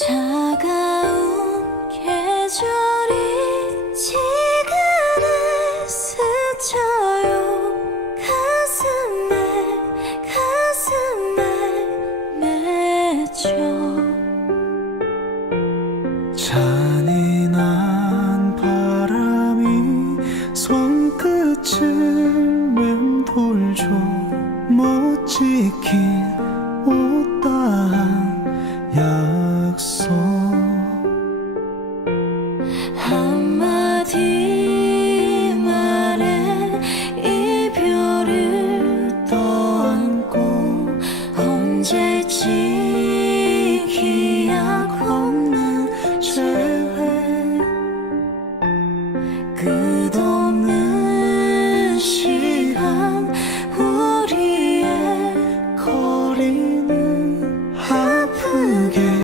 차가운 계절이 시간을 스쳐요. 가슴에 가슴에 맺혀. 잔인한 바람이 손끝을 맴돌죠. 못 지킨 한마디 말에 이별을 떠안고 언제 지기약 없는 죄회 끝없는 시간 우리의 거리.